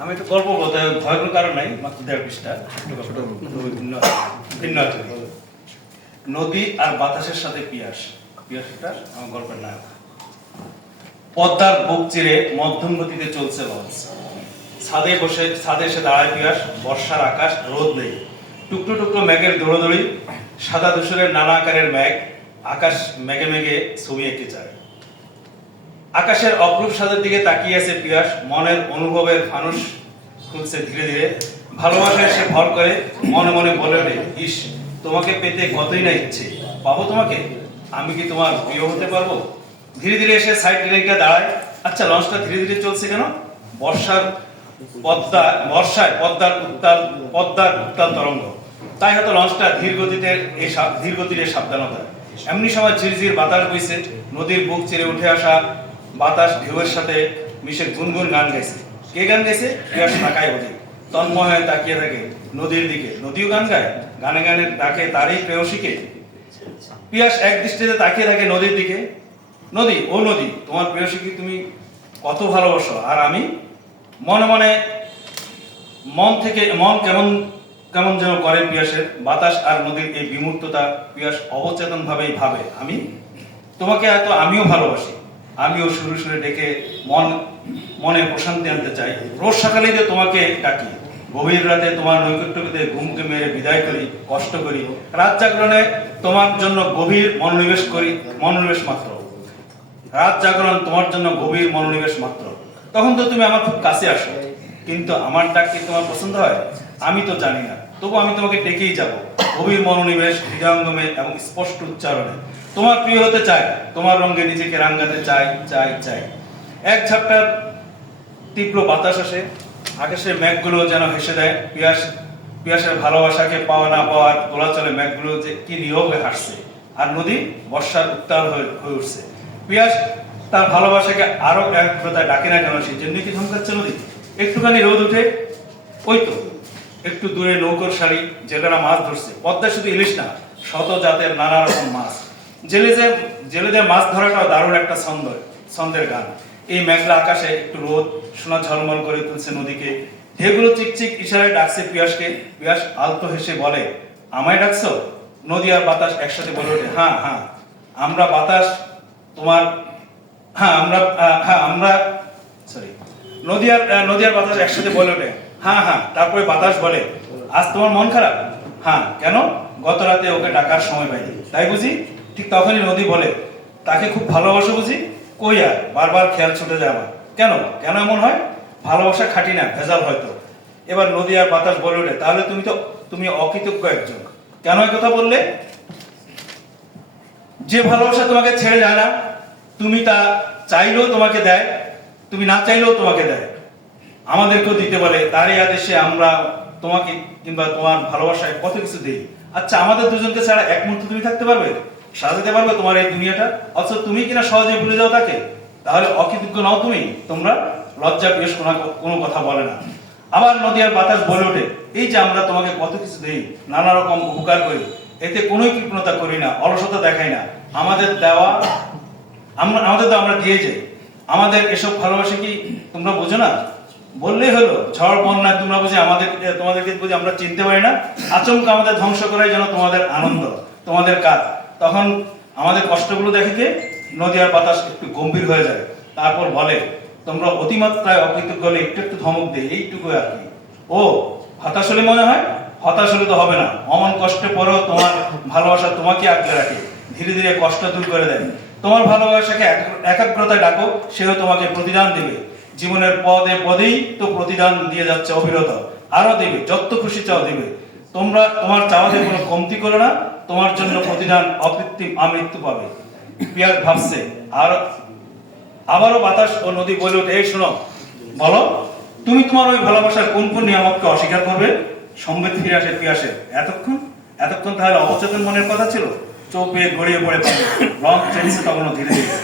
আমি একটু গল্প বলতে ভয় কোনো কারণ নাই মাত্র দেড় পৃষ্ঠা। ভিন্ন ভিন্ন আছে। নদী আর বাতাসের সাথে পিয়াস। পিয়াস এটা আমার গল্পের নায়ক। পদ্মার বুক চিরে মধ্যম গতিতে চলছে লঞ্চ। ছাদে বসে ছাদে এসে দাঁড়ায় পিয়াস বর্ষার আকাশ রোদ নেই। টুকরো টুকরো মেঘের দৌড়দৌড়ি সাদা ধূসরের নানা আকারের মেঘ আকাশ মেঘে মেঘে ছবি এঁকে যায়। আকাশের অপরূপ সাদের দিকে তাকিয়ে আছে পিয়াস মনের অনুভবের ফানুস খুলছে ধীরে ধীরে। ভালোবাসায় সে ভর করে, মনে মনে বলে ওঠে, ইস, তোমাকে পেতে কতই না ইচ্ছে। পাবো তোমাকে? আমি কি তোমার প্রিয় হতে পারব? ধীরে ধীরে এসে সাইড রেখে দাঁড়ায়। আচ্ছা লঞ্চটা ধীরে ধীরে চলছে কেন? বর্ষার পদ্মা, বর্ষায় পদ্মার উত্তাল পদ্মার উত্তাল তরঙ্গ। তাই হয়তো লঞ্চটা ধীর গতিতে এই ধীর গতির সাবধানতা। এমনি সময় ঝিরঝির বাতাস বইছে, নদীর বুক চেড়ে উঠে আসা বাতাস, ঢেউয়ের সাথে মিশে গুনগুন গান গাইছে। কে গান গাইছে? পিয়াস তাকায় ওঠে তন্ময় তাকিয়ে থাকে নদীর দিকে। নদীও গান গায়, গানে গানে ডাকে তারই প্রেয়সীকে। পিয়াস এক দৃষ্টিতে তাকিয়ে থাকে নদীর দিকে। নদী, ও নদী, তোমার প্রেয়সীকে তুমি কত ভালোবাসো? আর আমি মনে মনে মন থেকে মন কেমন কেমন যেন করে পিয়াসের। বাতাস আর নদীর এই বিমূর্ততা পিয়াস অবচেতন ভাবেই ভাবে। আমি তোমাকে এত আমিও ভালোবাসি। আমিও সুরে সুরে ডেকে মন, মনে প্রশান্তি আনতে চাই। রোজ সকালেই যে তোমাকে ডাকি, গভীর রাতে তোমার নৈকট্যকে ঘুমকে মেরে বিদায় করি, কষ্ট করি। রাত জাগরণে তোমার জন্য গভীর মনোনিবেশ করি, মনোনিবেশ মাত্র। রাত জাগরণ তোমার জন্য গভীর মনোনিবেশ মাত্র। তখন তো তুমি আমার খুব কাছে আসো, কিন্তু আমার ডাক কি তোমার পছন্দ হয়? আমি তো জানি না। তবু আমি তোমাকে ডেকেই যাব, গভীর মনোনিবেশ, হৃদয়ঙ্গমে এবং স্পষ্ট উচ্চারণে। তোমার প্রিয় হতে চাই তোমার রঙে নিজেকে রাঙ্গাতে চাই চাই চাই এক ঝাপটা তীব্র বাতাস আসে, আকাশের মেঘগুলো যেন হেসে দেয়। পিয়াস, পিয়াসের ভালোবাসাকে পাওয়া না পাওয়ার দোলাচলে মেঘগুলো যে কি নীরব হয়ে হাসছে আর নদী বর্ষার উত্তাল হয়ে উঠছে। পিয়াস তার ভালোবাসাকে আরও একগ্রতায় ডাকে না কেন সেই জন্য কি ধমকাচ্ছে নদী। একটুখানি রোদ উঠে ওই তো, একটু দূরে নৌকর শাড়ি জেলেরা মাছ ধরছে। পদ্মা শুধু ইলিশ না, শত জাতের নানা রকম মাছ। জেলেদের জেলেদের মাছ ধরাটাও দারুণ একটা ছন্দ ছন্দের গান। এই মেঘলা আকাশে একটু রোদ, সোনা ঝলমল করে তুলছে নদীকে। ঢেউগুলো চিকচিক ইশারায় ডাকছে পিয়াসকে। পিয়াস আলতো হেসে বলে, আমায় ডাকছো? নদী আর বাতাস একসাথে বলে ওঠে হ্যাঁ হ্যাঁ। আমরা বাতাস, তোমার হ্যাঁ আমরা হ্যাঁ আমরা সরি নদী আর নদী আর বাতাস একসাথে বলে ওঠে হ্যাঁ হ্যাঁ। তারপরে বাতাস বলে, আজ তোমার মন খারাপ? হ্যাঁ। কেন? গত রাতে ওকে ডাকার সময় পাইনি। তাই বুঝি? ঠিক তখনই নদী বলে, তাকে খুব ভালোবাসো বুঝি? কই আর? বারবার খেয়াল ছুটে যায় আমার। কেন? কেন এমন হয়? ভালোবাসা খাটি না, ভেজাল হয়তো। এবার নদী আর বাতাস বলে ওঠে, তাহলে তুমি তো, তুমি অকৃতজ্ঞ একজন। কেন এই কথা বললে? যে ভালোবাসা তোমাকে ছেড়ে যায় না, তুমি তা চাইলেও তোমাকে দেয়, তুমি না চাইলেও তোমাকে দেয়। আমাদেরকেও দিতে বলে তারই আদেশে আমরা তোমাকে কিংবা তোমার ভালোবাসায় কত কিছু দিই। আচ্ছা আমাদের দুজনকে ছাড়া এক মুহূর্ত তুমি থাকতে পারবে? সাজাতে পারবে তোমার এই দুনিয়াটা? অথচ তুমি কিনা সহজে ভুলে যাও তাকে। তাহলে অকৃতজ্ঞ নাও তুমি, তোমরা লজ্জা পেশ কোনো কথা বলে না। আবার নদী আর বাতাস বলে ওঠে, এই যে আমরা তোমাকে কত কিছু দেই, নানা রকম উপকার করি, এতে কোনো কৃপণতা করি না, অলসতা দেখাই না। আমাদের দেওয়া, আমরা, আমাদের তো আমরা দিয়ে যাই। আমাদের এসব ভালোবাসা কি তোমরা বোঝো না? বললেই হলো, ঝড়, বন্যা তোমরা বুঝি আমাদের, তোমাদেরকে বুঝি আমরা চিনতে পারি না? আচমকা আমাদের ধ্বংস করাই যেন তোমাদের আনন্দ, তোমাদের কাজ। তখন আমাদের কষ্টগুলো দেখে কে? নদী আর বাতাস একটু গম্ভীর হয়ে যায়। তারপর বলে, তোমরা অতিমাত্রায় অকৃতজ্ঞ হলে একটু একটু ধমক দেয় এইটুকু আর কি। ও হতাশ হলে মনে হয়? হতাশ হলে তো হবে না। অমন কষ্টে পরেও তোমার ভালোবাসা তোমাকে আঁকড়ে রাখে। ধীরে ধীরে কষ্ট দূর করে দেয়। তোমার ভালোবাসাকে এক- একাগ্রতায় ডাকো, সেও তোমাকে প্রতিদান দিবে। জীবনের পদে পদেই তো প্রতিদান দিয়ে যাচ্ছে অবিরত। আরও দেবে, যত খুশি চাও দেবে। তোমরা, তোমার চাওয়াতে কোনো কমতি করো না। তোমার জন্য প্রতিদান অকৃত্রিম আমৃত্যু পাবে। পিয়ার ভাবছে, আর আবারও বাতাস ও নদী বলে ওঠে, এই শোনো, বলো, তুমি তোমার ওই ভালোবাসার কোন কোন নিয়ামককে অস্বীকার করবে? সম্বেদ ফিরে আসে পিয়াসে, এতক্ষণ এতক্ষণ তাহলে অবচেতন মনের কথা ছিল? চোখ পেয়ে গড়িয়ে পড়ে রং চলছে তখনও ধীরে ধীরে।